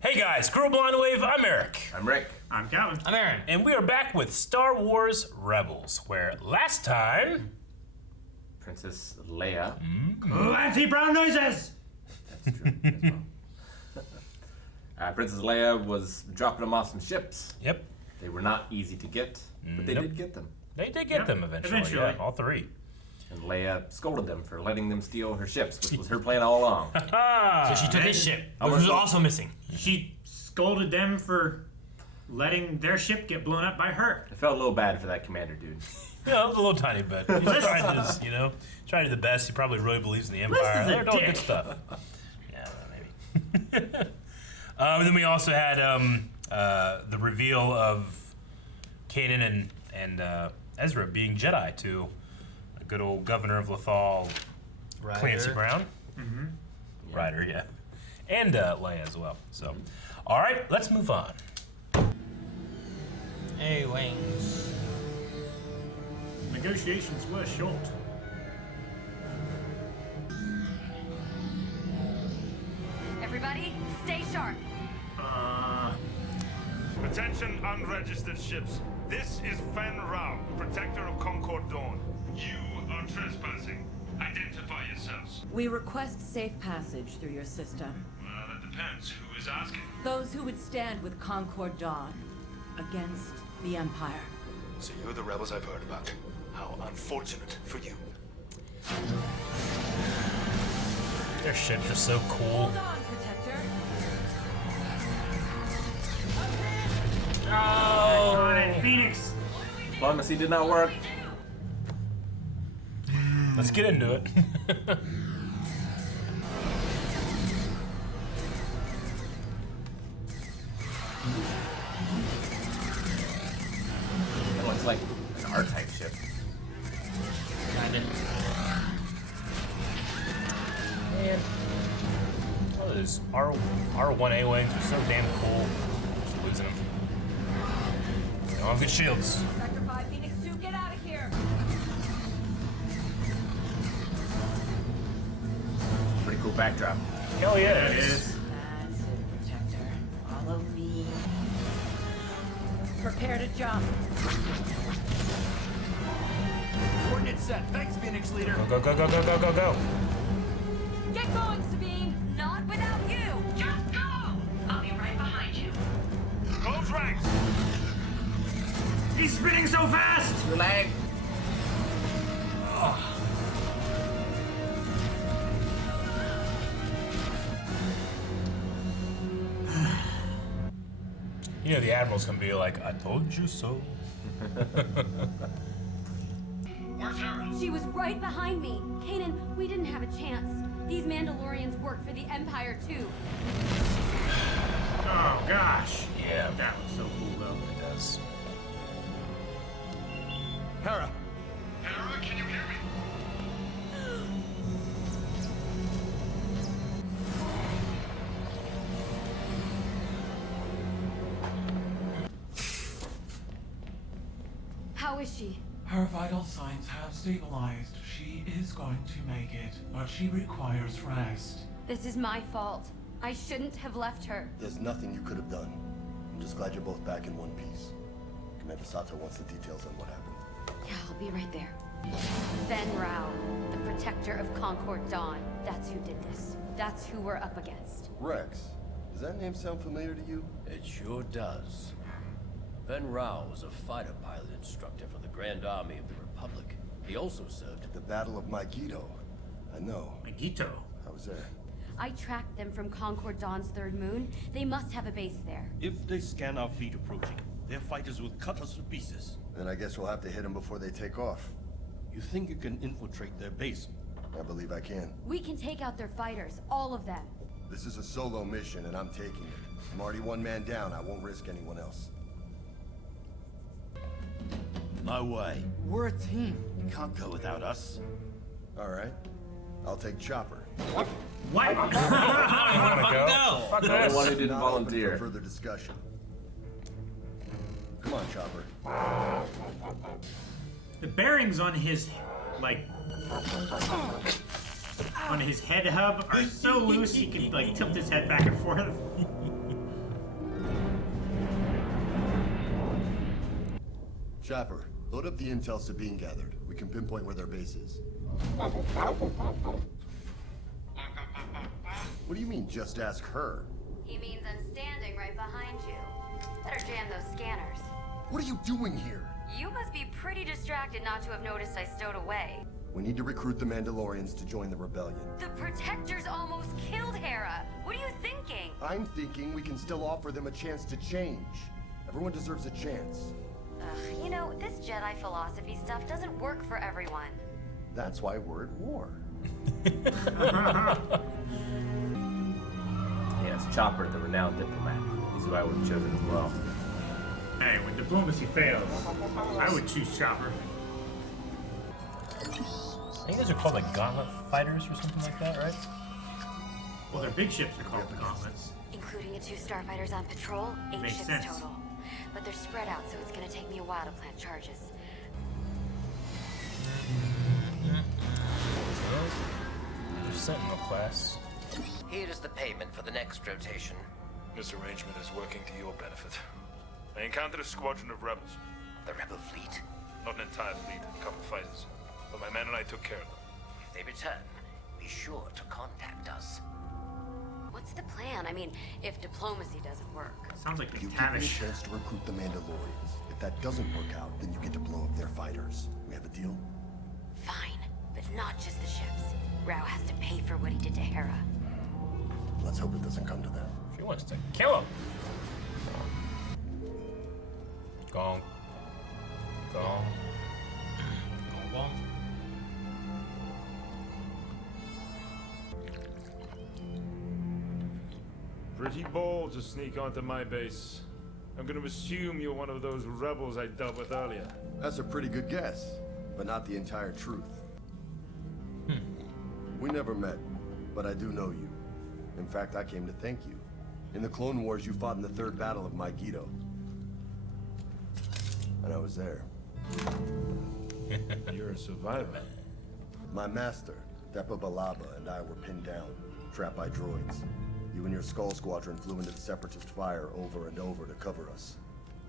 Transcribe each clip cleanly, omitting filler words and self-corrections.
Hey guys, Crew Blind Wave, I'm Eric. I'm Rick. I'm Calvin. I'm Aaron. And we are back with Star Wars Rebels, where last time... Princess Leia. Anti-brown noises! That's true as well. Princess Leia was dropping them off some ships. Yep, They were not easy to get, but they Nope. did get them. they did get them eventually, yeah, all three. And Leia scolded them for letting them steal her ships, which was her plan all along. So she took his ship, which was also missing. She scolded them for letting their ship get blown up by her. I felt a little bad for that commander, dude. Yeah, it was a little tiny bit. He's trying his, trying to do the best. He probably really believes in the Empire. They're doing good stuff. Yeah, maybe. Then we also had the reveal of Kanan and Ezra being Jedi to a good old governor of Lothal, Clancy Brown. Mm-hmm. Ryder, yeah. And Leia as well. So, all right, let's move on. Hey, wings. Negotiations were short. Everybody, stay sharp. Attention unregistered ships. This is Fen Rao, Protector of Concord Dawn. You are trespassing. Identify yourselves. We request safe passage through your system. Well, that depends. Who is asking? Those who would stand with Concord Dawn against the Empire. So you're the rebels I've heard about. How unfortunate for you. Their ships are so cool. Hold on, Protector. Oh! Come on, Phoenix. Diplomacy did not work. Let's get into it. It looks like an R-type ship. Kinda. Man, oh, those R1A wings are so damn cool. Just losing them. They don't have good shields. Sector 5, Phoenix 2, get out of here. Pretty cool backdrop. Hell yeah, It is. That's it, Protector. Follow me. Prepare to jump. Coordinate set. Thanks, Phoenix leader. Go, go, go, go, go, go, go. Get going, Sabine. Not without you. Just go. I'll be right behind you. Close ranks. He's spinning so fast! Your lag. You know the Admiral's gonna be like, I told you so. Where's Hera? She was right behind me. Kanan, we didn't have a chance. These Mandalorians work for the Empire too. Oh, gosh. Yeah, That was so cool, though. it does. Hera. Hera, can you hear me? How is she? Her vital signs have stabilized. She is going to make it, but she requires rest. This is my fault. I shouldn't have left her. There's nothing you could have done. I'm just glad you're both back in one piece. Commander Sato wants the details on what happened. Yeah, I'll be right there. Fen Rao, the Protector of Concord Dawn. That's who did this. That's who we're up against. Rex, does that name sound familiar to you? It sure does. Fen Rao was a fighter pilot instructor for the Grand Army of the Republic. He also served The Battle of Megiddo. I know. Magito. I was there. I tracked them from Concord Dawn's third moon. They must have a base there. If they scan our fleet approaching, their fighters will cut us to pieces. Then I guess we'll have to hit them before they take off. You think you can infiltrate their base? I believe I can. We can take out their fighters, all of them. This is a solo mission, and I'm taking it. I'm already one man down. I won't risk anyone else. No way. We're a team. You can't go without us. All right. I'll take Chopper. What? Wanna go? Fuck The only this. one who didn't Not open volunteer. for further discussion. Come on, Chopper. The bearings on his, like, on his head hub are so loose he can, like, tilt his head back and forth. Chopper, load up the intel Sabine gathered. We can pinpoint where their base is. What do you mean, just ask her? He means I'm standing right behind you. Better jam those scanners. What are you doing here? You must be pretty distracted not to have noticed I stowed away. We need to recruit the Mandalorians to join the rebellion. The Protectors almost killed Hera. What are you thinking? I'm thinking we can still offer them a chance to change. Everyone deserves a chance. Ugh, you know, this Jedi philosophy stuff doesn't work for everyone. That's why we're at war. Yes, Chopper, the renowned diplomat. He's who I would have chosen as well. Hey, when diplomacy fails, I would choose Chopper. I think those are called like gauntlet fighters or something like that, right? Well, their big ships are called the gauntlets. Including the 2 starfighters on patrol, 8 Makes ships sense. total. But they're spread out, so it's gonna take me a while to plant charges. There's Sentinel class. Here is the payment for the next rotation. This arrangement is working to your benefit. I encountered a squadron of rebels. The rebel fleet. Not an entire fleet, a couple fighters. But my men and I took care of them. If they return, be sure to contact us. What's the plan? I mean, if diplomacy doesn't work. Sounds like You give me a McTavish. chance to recruit the Mandalorians. If that doesn't work out, then you get to blow up their fighters. We have a deal? Fine, but not just the ships. Rao has to pay for what he did to Hera. Let's hope it doesn't come to that. She wants to kill him. Gong. Gong. Gong, gong. Pretty bold to sneak onto my base. I'm gonna assume you're one of those rebels I dealt with earlier. That's a pretty good guess, but not the entire truth. We never met, but I do know you. In fact, I came to thank you. In the Clone Wars, you fought in the 3rd Battle of Megiddo. And I was there. You're a survivor. My master, Depa Balaba, and I were pinned down, trapped by droids. You and your Skull Squadron flew into the Separatist fire over and over to cover us.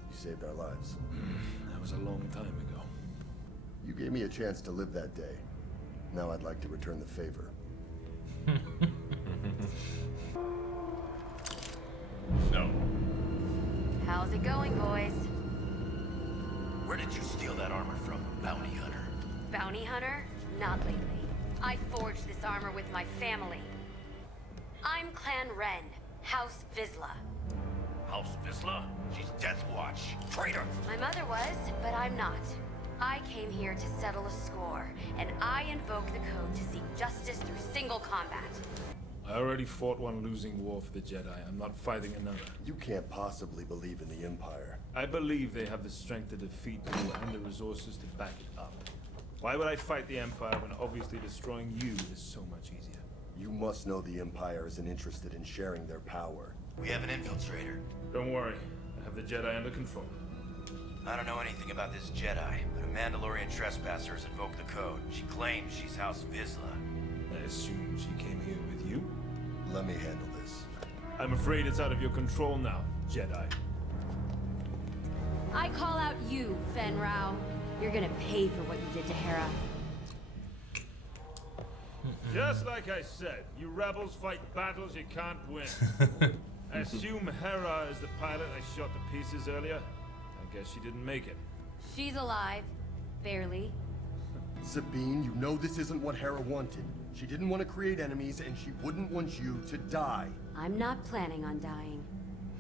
You saved our lives. That was a long time ago. You gave me a chance to live that day. Now I'd like to return the favor. No. How's it going, boys? Where did you steal that armor from, bounty hunter? Bounty hunter? Not lately. I forged this armor with my family. I'm Clan Ren, House Vizsla. House Vizsla? She's Death Watch. Traitor! My mother was, but I'm not. I came here to settle a score, and I invoke the code to seek justice through single combat. I already fought one losing war for the Jedi. I'm not fighting another. You can't possibly believe in the Empire. I believe they have the strength to defeat you and the resources to back it up. Why would I fight the Empire when obviously destroying you is so much easier? You must know the Empire isn't interested in sharing their power. We have an infiltrator. Don't worry. I have the Jedi under control. I don't know anything about this Jedi, but a Mandalorian trespasser has invoked the code. She claims she's House Vizsla. I assume she came here with you? Let me handle this. I'm afraid it's out of your control now, Jedi. I call out you, Fen Rao. You're gonna pay for what you did to Hera. Just like I said, you rebels fight battles you can't win. I assume Hera is the pilot I shot to pieces earlier. I guess she didn't make it. She's alive. Barely. Sabine, you know this isn't what Hera wanted. She didn't want to create enemies, and she wouldn't want you to die. I'm not planning on dying.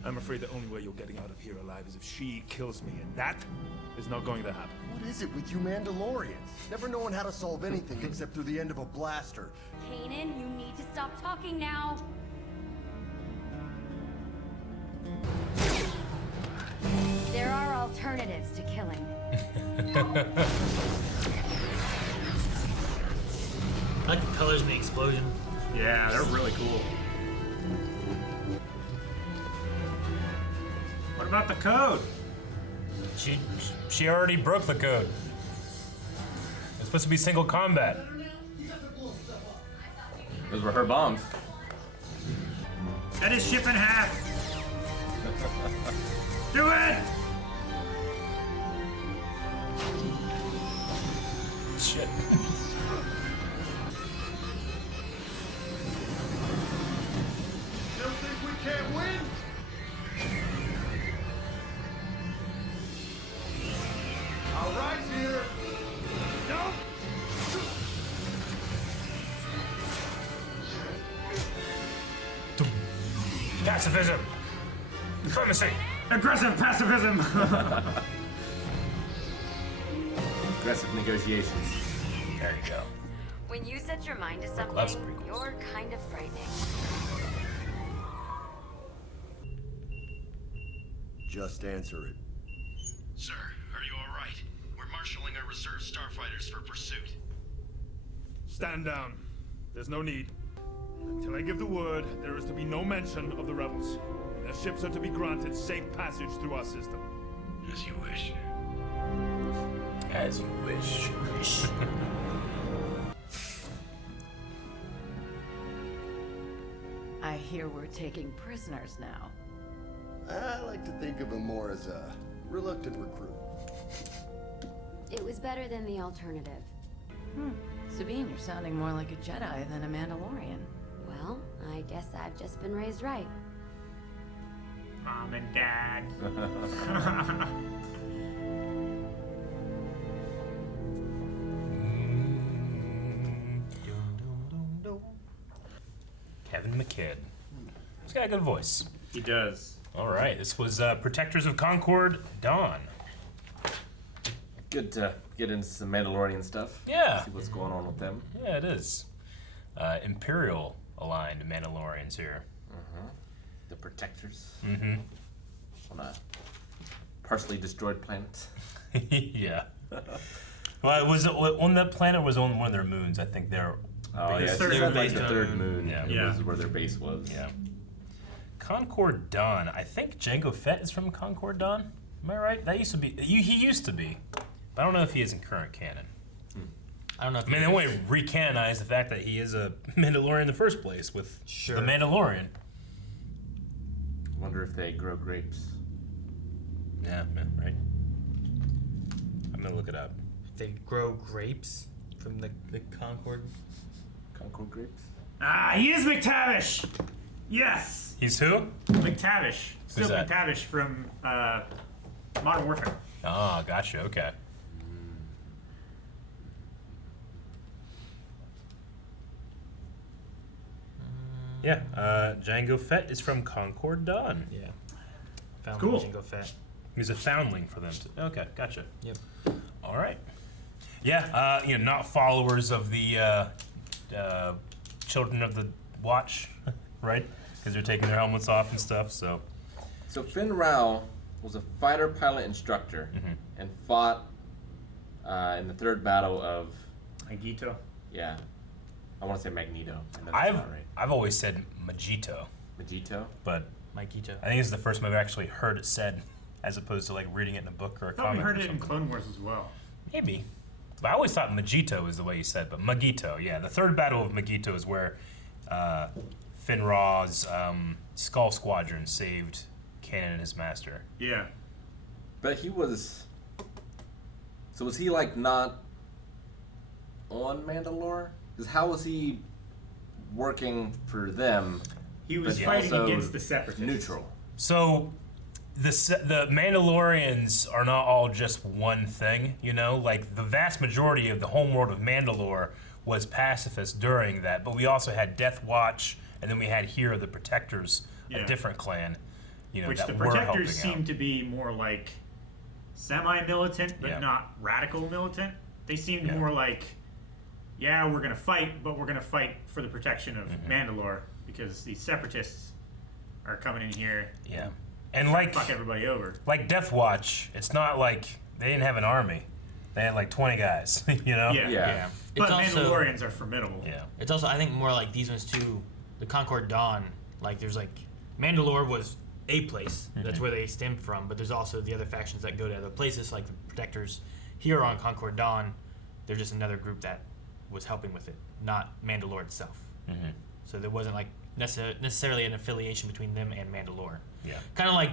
I'm afraid the only way you're getting out of here alive is if she kills me, and that is not going to happen. What is it with you Mandalorians? Never knowing how to solve anything except through the end of a blaster. Kanan, you need to stop talking now. There are alternatives to killing. I like the colors in the explosion. Yeah, they're really cool. What about the code? She already broke the code. It's supposed to be single combat. Those were her bombs. Cut his ship in half. Do it! Pacifism. Diplomacy. Aggressive pacifism. Aggressive negotiations. There you go. When you set your mind to Loves something, prequels. you're kind of frightening. Just answer it. Sir, are you all right? We're marshaling our reserve starfighters for pursuit. Stand down. There's no need. Until I give the word, there is to be no mention of the rebels. And their ships are to be granted safe passage through our system. As you wish. As you wish. I hear we're taking prisoners now. I like to think of him more as a reluctant recruit. It was better than the alternative. Sabine, you're sounding more like a Jedi than a Mandalorian. Well, I guess I've just been raised right. Mom and Dad. Kevin McKidd. He's got a good voice. He does. All right, this was Protectors of Concord Dawn. Good to get into some Mandalorian stuff. Yeah. See what's going on with them. Yeah, it is. Imperial aligned Mandalorians here. The Protectors. Mm-hmm. On a partially destroyed planet. Yeah. Well, it was on that planet was on one of their moons. I think they're. Oh, yeah, third it's like base the on- third moon. Yeah. It was where their base was. Yeah. Concord Dawn. I think Jango Fett is from Concord Dawn. Am I right? That used to be. He used to be, but I don't know if he is in current canon. I don't know if I mean, they only recanonized the fact that he is a Mandalorian in the first place with Sure. the Mandalorian. Wonder if they grow grapes. Yeah, right. I'm gonna look it up. they grow grapes from the Concord. Concord grapes? Ah, he is McTavish! Yes! He's who? McTavish. Still that? McTavish from Modern Warfare. Oh, gotcha. Okay. Yeah, Jango Fett is from Concord Dawn. Yeah. Found Cool. Jango Fett. He's a foundling for them. Okay, gotcha. Yep. All right. Yeah, not followers of the Children of the Watch, right? Because they're taking their helmets off and stuff. So Finn Rao was a fighter pilot instructor and fought in the third battle of Agito. Yeah, I want to say Magneto. And that's not right. I've always said Magito, Magneto, but Magneto. I think it's the first time I've actually heard it said, as opposed to like reading it in a book or a I thought we comic. heard or it in something. Clone Wars as well. Maybe. But I always thought Magito is the way you said, but Magito, yeah. The third battle of Magito is where Finn Ra's Skull Squadron saved Kanan and his master. Yeah. but he was. So was he like not on Mandalore? Because how was he working for them? He was but fighting also against the Separatists. Neutral. So the Mandalorians are not all just one thing, Like the vast majority of the homeworld of Mandalore was pacifist during that, but we also had Death Watch, and then we had here the Protectors, a Yeah. different clan, Which that the were helping Protectors seem out. to be more like semi-militant, but Yeah. not radical militant. They seemed Yeah. more like, yeah, we're gonna fight, but we're gonna fight for the protection of Mm-hmm. Mandalore because these Separatists are coming in here, Yeah, and trying like to fuck everybody over. like Death Watch, it's not like they didn't have an army; they had like 20 guys, Yeah. Yeah. But It's also- Mandalorians are formidable. Yeah. It's also, I think, more like these ones too. The Concord Dawn, like there's like Mandalore was a place. That's where they stemmed from. But there's also the other factions that go to other places, like the Protectors. Here on Concord Dawn, they're just another group that was helping with it, not Mandalore itself. So there wasn't like necessarily an affiliation between them and Mandalore. Yeah. Kind of like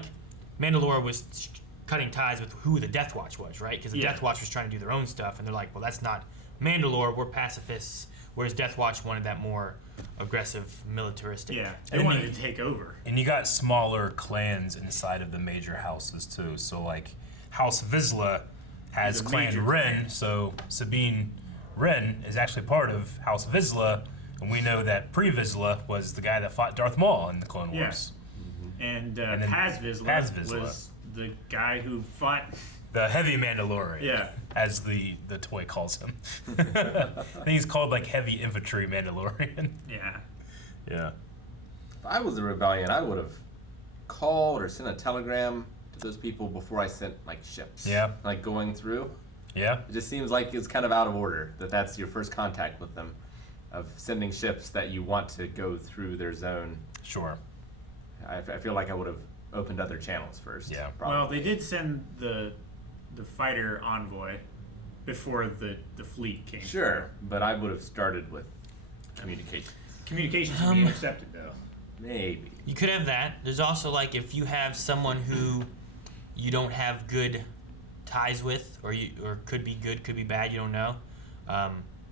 Mandalore was cutting ties with who the Death Watch was, right? Because the Yeah. Death Watch was trying to do their own stuff, and they're like, well, that's not Mandalore, we're pacifists. Whereas Death Watch wanted that more aggressive, militaristic. Yeah, they And wanted you- to take over. And you got smaller clans inside of the major houses too. So like House Vizsla has He's a Clan major Wren, clan. so Sabine Wren is actually part of House Vizsla, and we know that Pre-Vizsla was the guy that fought Darth Maul in the Clone Yeah. Wars. And then Paz Vizsla. Vizsla was the guy who fought the heavy Mandalorian. Yeah. As the toy calls him. I think he's called like heavy infantry Mandalorian. Yeah. Yeah. If I was the rebellion, I would have called or sent a telegram to those people before I sent like ships. Yeah. Like going through. Yeah. It just seems like it's kind of out of order that that's your first contact with them, of sending ships that you want to go through their zone. Sure. I feel like I would have opened other channels first. Yeah. Probably. Well, they did send the fighter envoy before the fleet came. Sure, but I would have started with communication. Communications can be intercepted though. Maybe. You could have that. There's also like if you have someone who you don't have good ties with, or could be good, could be bad, you don't know,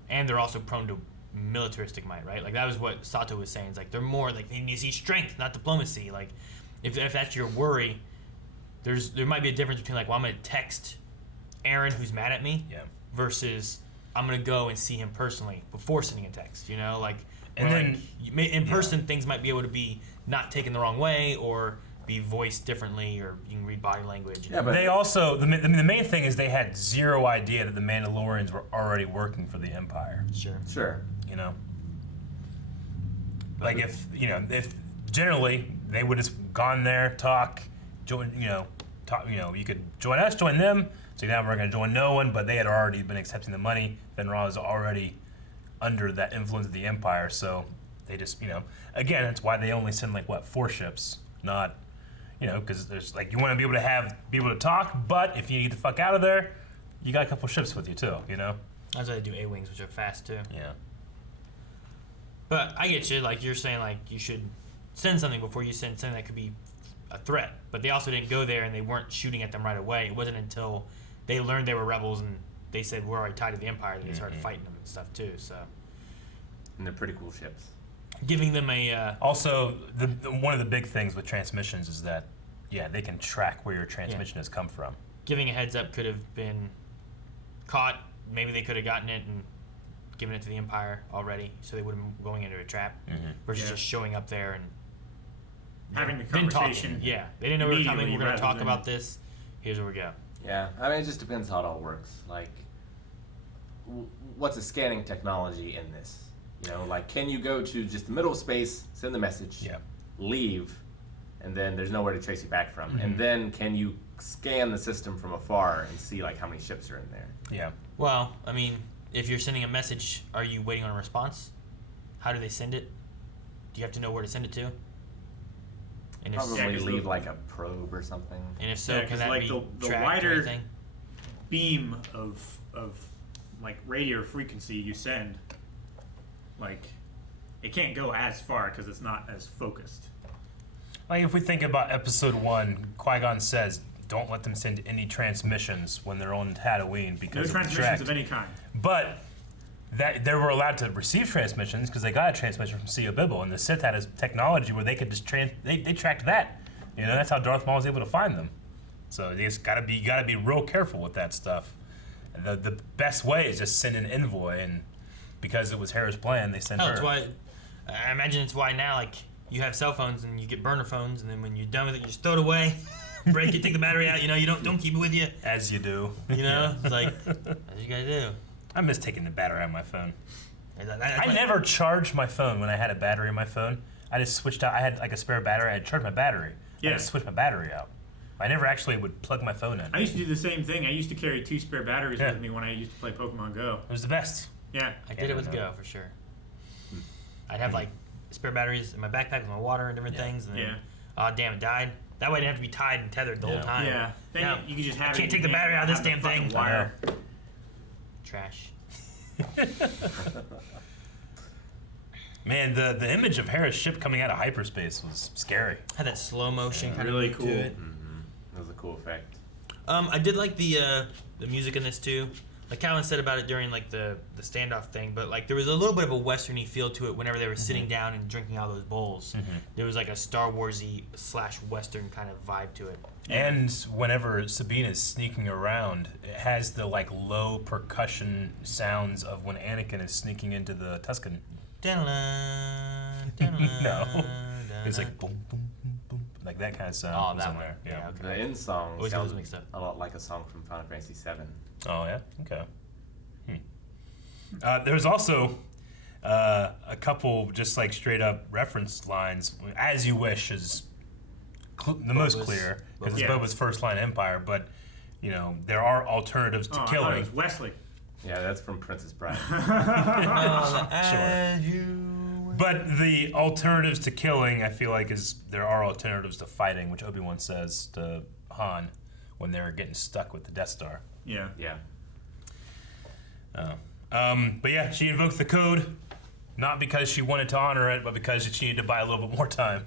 and they're also prone to militaristic might, right? Like that was what Sato was saying. It's like they're more like they need to see strength, not diplomacy. Like if that's your worry, there might be a difference between like, well, I'm gonna text Aaron who's mad at me, versus I'm gonna go and see him personally before sending a text. You know, like and then like, in person things might be able to be not taken the wrong way or be voiced differently, or you can read body language. Yeah, but they also the main thing is they had zero idea that the Mandalorians were already working for the Empire. Sure. You know, like if generally they would have gone there, talk, join, you could join us, join them. So now we're going to join no one, but they had already been accepting the money. Then Ra was already under that influence of the Empire, so they just, again, that's why they only send like 4 ships, not, because there's like you want to be able to talk, but if you get the fuck out of there, you got a couple ships with you too, That's why they do A-wings, which are fast too. Yeah. But I get you. Like you're saying, like you should send something before you send something that could be a threat. But they also didn't go there, and they weren't shooting at them right away. It wasn't until they learned they were rebels and they said we're already tied to the Empire that they started fighting them and stuff too. So. And they're pretty cool ships. Giving them a. Also, one of the big things with transmissions is that, they can track where your transmission has come from. Giving a heads up could have been caught. Maybe they could have gotten it and given it to the Empire already, so they would have been going into a trap, versus just showing up there and having the conversation. Yeah, they didn't know we were coming. We're going to talk about this. Here's where we go. Yeah, I mean, it just depends how it all works. Like, what's the scanning technology in this? Like, can you go to just the middle of space, send the message, leave, and then there's nowhere to trace you back from? And then can you scan the system from afar and see like how many ships are in there? Yeah. Well, I mean, if you're sending a message, are you waiting on a response? How do they send it? Do you have to know where to send it to? And Probably leave like a probe or something. And if so, can that like be the tracked wider or anything? beam of like radio frequency you send, like it can't go as far because it's not as focused. Like if we think about Episode 1, Qui-Gon says, "Don't let them send any transmissions when they're on Tatooine because no it's transmissions tracked." of any kind. But that they were allowed to receive transmissions because they got a transmission from Sea of Bibble, and the Sith had this technology where they could just they tracked that. That's how Darth Maul was able to find them. So you just gotta be real careful with that stuff. The best way is just send an envoy, and because it was Hera's plan, they sent her. That's why. I imagine it's why now, like you have cell phones and you get burner phones, and then when you're done with it, you just throw it away, break it, take the battery out. You don't keep it with you. As you do. It's like as you guys do. I miss taking the battery out of my phone. I never charged my phone when I had a battery in my phone. I just switched out. I had like a spare battery. I'd charge my battery. I just switched my battery out. I never actually would plug my phone in. I used to do the same thing. I used to carry 2 spare batteries with me when I used to play Pokemon Go. It was the best. Yeah. I did it with Go for sure. I'd have like spare batteries in my backpack with my water and different things, and then damn, it died. That way I didn't have to be tied and tethered the whole time. Yeah. Then now, you could just have I can't take the battery out of this damn thing. Wire. Trash. Man, the image of Hera's ship coming out of hyperspace was scary. Had that slow motion kind really of cool. to it. That was a cool effect. I did like the music in this too. Like Calvin said about it during like the standoff thing, but like there was a little bit of a westerny feel to it whenever they were sitting down and drinking out of those bowls. There was like a Star Warsy / Western kind of vibe to it. And whenever Sabine is sneaking around, it has the like low percussion sounds of when Anakin is sneaking into the Tusken. No, it's like boom, boom, boom, boom. like that kind of sound was in there. Yeah, okay. The end song Always sounds mixed up. a lot like a song from Final Fantasy VII. Oh yeah, okay. There's also a couple just like straight up reference lines. "As you wish" is the most clear because it's Boba's first line Empire, but you know there are alternatives to I killing. thought it was Wesley. Yeah, that's from Princess Bride. Sure. But the alternatives to killing, I feel like, is there are alternatives to fighting, which Obi-Wan says to Han when they're getting stuck with the Death Star. Yeah. Yeah. But yeah, she invoked the code, not because she wanted to honor it, but because she needed to buy a little bit more time.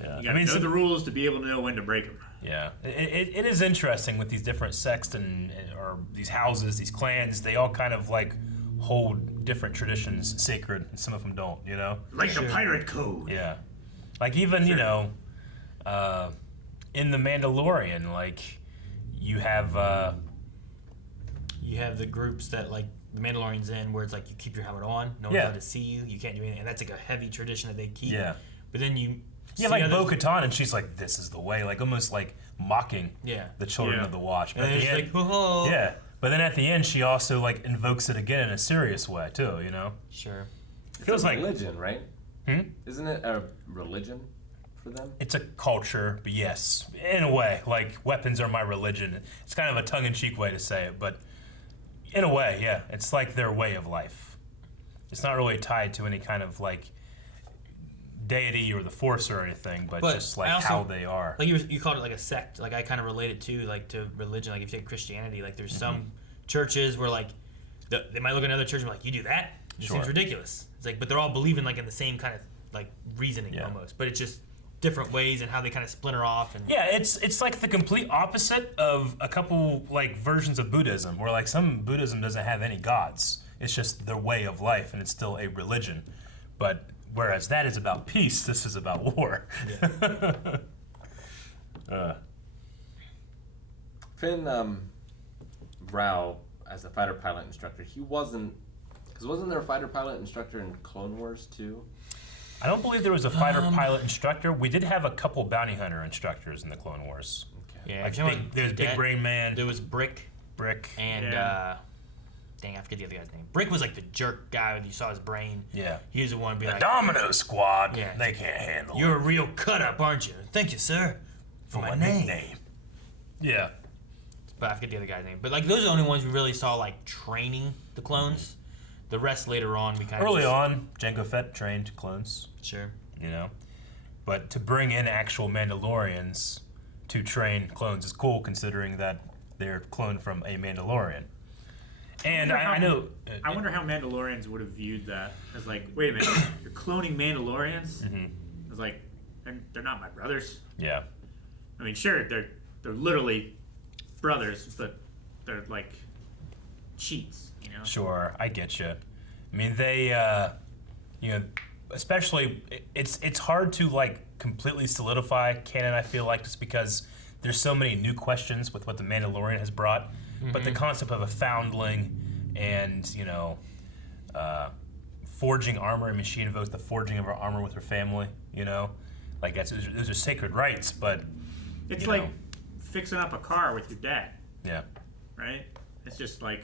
Yeah. You gotta know the rules to be able to know when to break them. Yeah, it is interesting with these different sects or these houses, these clans. They all kind of like hold different traditions sacred, and some of them don't. You know, Like the pirate code. yeah, like even you know, in the Mandalorian, like you have the groups that like the Mandalorian's in, where it's like you keep your helmet on, no one's allowed to see you, you can't do anything, and that's like a heavy tradition that they keep. Yeah. But then you. Yeah, like Bo-Katan, and she's like, "This is the way," like almost like mocking the children of the Watch. But and at the end, like, oh. yeah. But then at the end, she also like invokes it again in a serious way too. You know. Sure. It feels like religion, right? Hmm? Isn't it a religion for them? It's a culture, but yes, in a way, like weapons are my religion. It's kind of a tongue-in-cheek way to say it, but in a way, yeah, it's like their way of life. It's not really tied to any kind of like deity or the Force or anything, but just like also, how they are. Like you called it like a sect. Like I kind of relate it to like to religion. Like if you take Christianity, like there's some churches where like they might look at another church and be like, "You do that? It seems ridiculous." It's like, but they're all believing like in the same kind of like reasoning almost, but it's just different ways and how they kind of splinter off. And yeah, it's like the complete opposite of a couple like versions of Buddhism, where like some Buddhism doesn't have any gods. It's just their way of life, and it's still a religion. But whereas that is about peace, this is about war. Yeah. Finn Rao, as a fighter pilot instructor, he wasn't. Because wasn't there a fighter pilot instructor in Clone Wars too? I don't believe there was a fighter pilot instructor. We did have a couple bounty hunter instructors in the Clone Wars. Yeah, like there's Big Brain Man. There was Brick, and dang, I forget the other guy's name. Brick was like the jerk guy when you saw his brain. Yeah. He was the one being The like, Domino Squad. Yeah. They can't handle "You're it. a real cut up, aren't you? Thank you, sir, for my nickname." Yeah. But I forget the other guy's name. But like those are the only ones we really saw like training the clones. The rest later on we kind of Early on, Jango Fett trained clones. Sure. You know, but to bring in actual Mandalorians to train clones is cool, considering that they're cloned from a Mandalorian. And I know. I wonder how Mandalorians would have viewed that as like, wait a minute, you're cloning Mandalorians? Mm-hmm. I was like, they're not my brothers. Yeah. I mean, sure, they're literally brothers, but they're like cheats, you know? Sure, I get you. I mean, they, you know, especially it's hard to like completely solidify canon. I feel like just because there's so many new questions with what the Mandalorian has brought, but the concept of a foundling and you know, forging armor. I mean, she invoked the forging of her armor with her family. You know, like those are sacred rites, but it's like fixing up a car with your dad. Yeah. Right. It's just like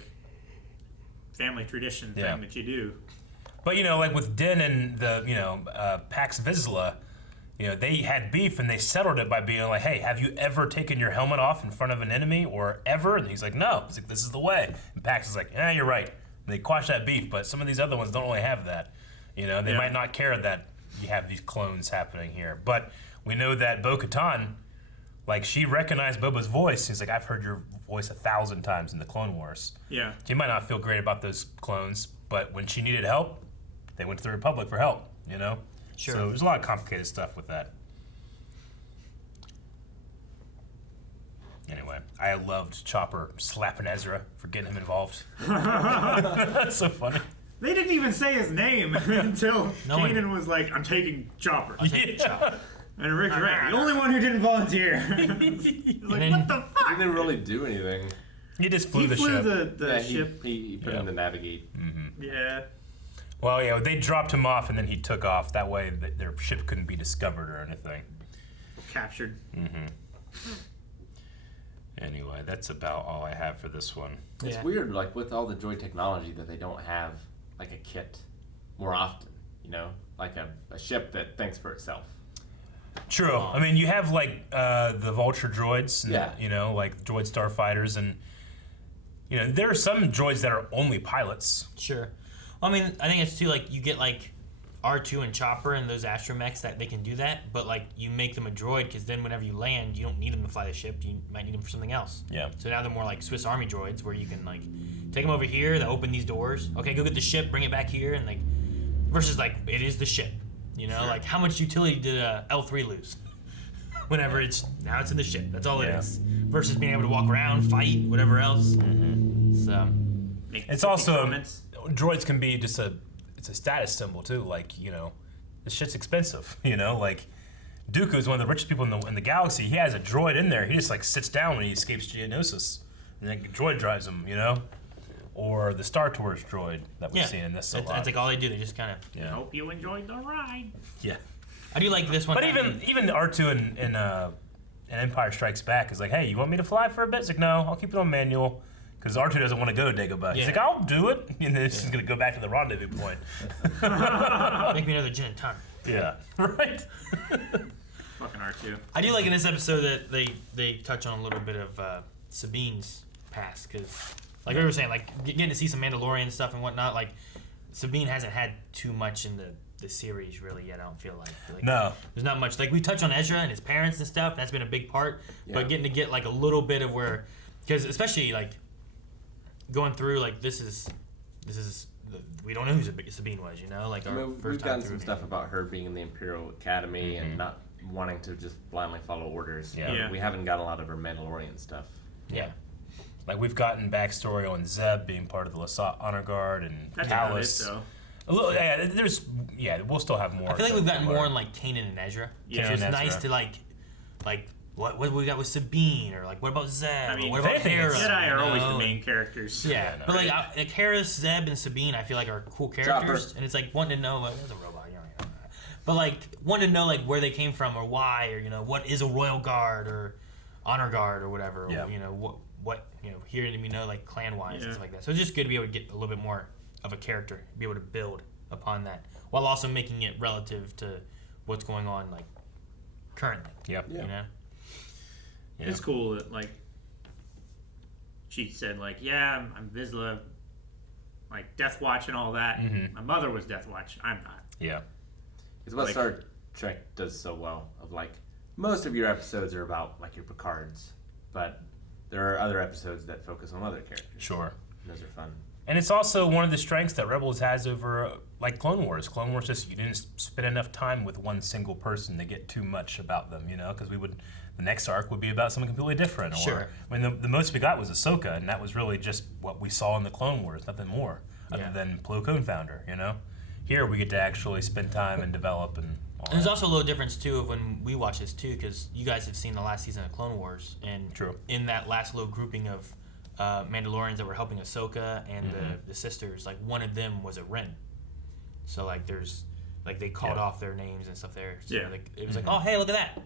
family tradition thing that you do. But, you know, like with Din and the, you know, Pax Vizsla, you know, they had beef and they settled it by being like, "Hey, have you ever taken your helmet off in front of an enemy or ever?" And he's like, "No." He's like, "This is the way." And Pax is like, "Yeah, you're right." And they quash that beef, but some of these other ones don't really have that. You know, they might not care that you have these clones happening here. But we know that Bo-Katan, like, she recognized Boba's voice. He's like, "I've heard your voice 1,000 times in the Clone Wars." Yeah. She might not feel great about those clones, but when she needed help, they went to the Republic for help, you know? Sure. So there's a lot of complicated stuff with that. Anyway, I loved Chopper slapping Ezra for getting him involved. That's so funny. They didn't even say his name until Kanan was like, "I'm taking Chopper." Chopper. And Rick's right. The only one who didn't volunteer. He's like, what the fuck? He didn't really do anything. He just flew the flew ship. the ship. He put him to navigate. Mm-hmm. Yeah. Well, yeah, they dropped him off and then he took off. That way their ship couldn't be discovered or anything. Captured. Anyway, that's about all I have for this one. It's weird, like with all the droid technology, that they don't have like a kit more often. You know, like a ship that thinks for itself. True. I mean, you have like the Vulture droids, and, you know, like droid starfighters, and you know there are some droids that are only pilots. Sure. Well, I mean, I think it's too like you get like R2 and Chopper and those astromechs that they can do that, but like you make them a droid because then whenever you land, you don't need them to fly the ship. You might need them for something else. Yeah. So now they're more like Swiss Army droids, where you can like take them over here, they open these doors. Okay, go get the ship, bring it back here, and like versus like it is the ship. You know, like how much utility did L3 lose? Whenever it's in the ship. That's all it is. Versus being able to walk around, fight, whatever else. So it's also droids can be just it's a status symbol too. Like, you know, this shit's expensive. You know, like Dooku is one of the richest people in the galaxy. He has a droid in there. He just like sits down when he escapes Geonosis, and then droid drives him. You know, or the Star Tours droid that we've seen in this a lot. That's like all they do. They just kind of. Hope you enjoyed the ride. Yeah. I do like this one. But even R2 in Empire Strikes Back is like, hey, you want me to fly for a bit? It's like, no, I'll keep it on manual. Because R2 doesn't want to go to Dagobah. He's like, I'll do it. And then he's going to go back to the rendezvous point. Make me another gin and tonic. Yeah. Right? Fucking R2. I do like in this episode that they touch on a little bit of Sabine's past. Because, like we were saying, like getting to see some Mandalorian stuff and whatnot, like Sabine hasn't had too much in the series really yet. I don't feel like no, there's not much. Like we touch on Ezra and his parents and stuff. That's been a big part. But getting to get like a little bit of where, because especially like going through like this is we don't know who Sabine was. You know, like we've gotten some stuff about her being in the Imperial Academy and not wanting to just blindly follow orders. We haven't got a lot of her Mandalorian stuff. Yeah. Like we've gotten backstory on Zeb being part of the Lasat Honor Guard and Callus. A little, we'll still have more. I feel like we've gotten more on like Kanan and Ezra. Yeah, it's nice to like what we got with Sabine, or like what about Zeb? I mean, or what about Hera? Jedi are always the main characters. Yeah, but like Hera, Zeb, and Sabine, I feel like are cool characters, and it's like wanting to know like there's a robot, but like wanting to know like where they came from or why, or you know what is a Royal Guard or Honor Guard or whatever. Or, you know what here to me know like clan wise and stuff like that. So it's just good to be able to get a little bit more of a character, be able to build upon that, while also making it relative to what's going on like currently. Yep. You know? Yeah. It's cool that like she said like, I'm Vizsla, like Death Watch and all that. My mother was Death Watch. I'm not. Yeah. It's what Star Trek does so well. Of like most of your episodes are about like your Picards, but there are other episodes that focus on other characters. Sure. And those are fun. And it's also one of the strengths that Rebels has over, like, Clone Wars. Clone Wars just, you didn't spend enough time with one single person to get too much about them, you know? Because the next arc would be about something completely different. Or, sure. I mean, the most we got was Ahsoka, and that was really just what we saw in the Clone Wars, nothing more, other than Plo Koon Founder, you know? Here we get to actually spend time and develop and all And there's also a little difference, too, of when we watch this, too, because you guys have seen the last season of Clone Wars, and in that last little grouping of Mandalorians that were helping Ahsoka and the sisters, like one of them was a Ren. So like there's like they called off their names and stuff there. So like it was like, oh hey, look at that.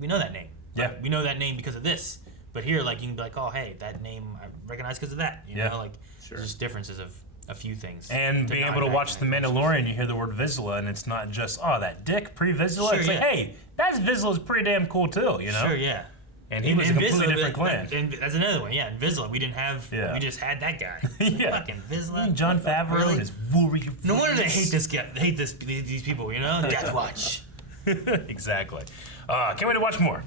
We know that name. Yeah. Like, we know that name because of this. But here like you can be like, oh hey, that name I recognize because of that. You know, like there's just differences of a few things. And being able to watch The Mandalorian, you hear the word Vizsla, and it's not just that dick pre-Vizsla. It's like, hey, that's Vizsla's pretty damn cool too, you know? Sure, yeah. And he was a completely different clan. And that's another one, in Vizsla, we didn't have, we just had that guy. Fucking Vizsla. John Favreau and his Warrior. No wonder they hate these people, you know? Death Watch. Exactly. Can't wait to watch more.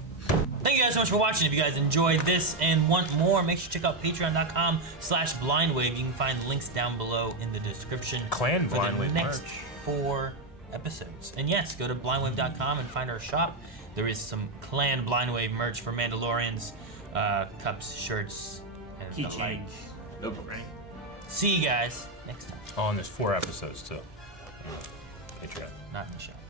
Thank you guys so much for watching. If you guys enjoyed this and want more, make sure to check out patreon.com/blindwave. You can find links down below in the description Clan for Blindwave the next merch. 4 episodes. And yes, go to blindwave.com and find our shop. There is some Clan Blindwave merch for Mandalorians, cups, shirts, and the like. Nope. Right. See you guys next time. Oh, and there's 4 episodes too. Patreon. Not in the show.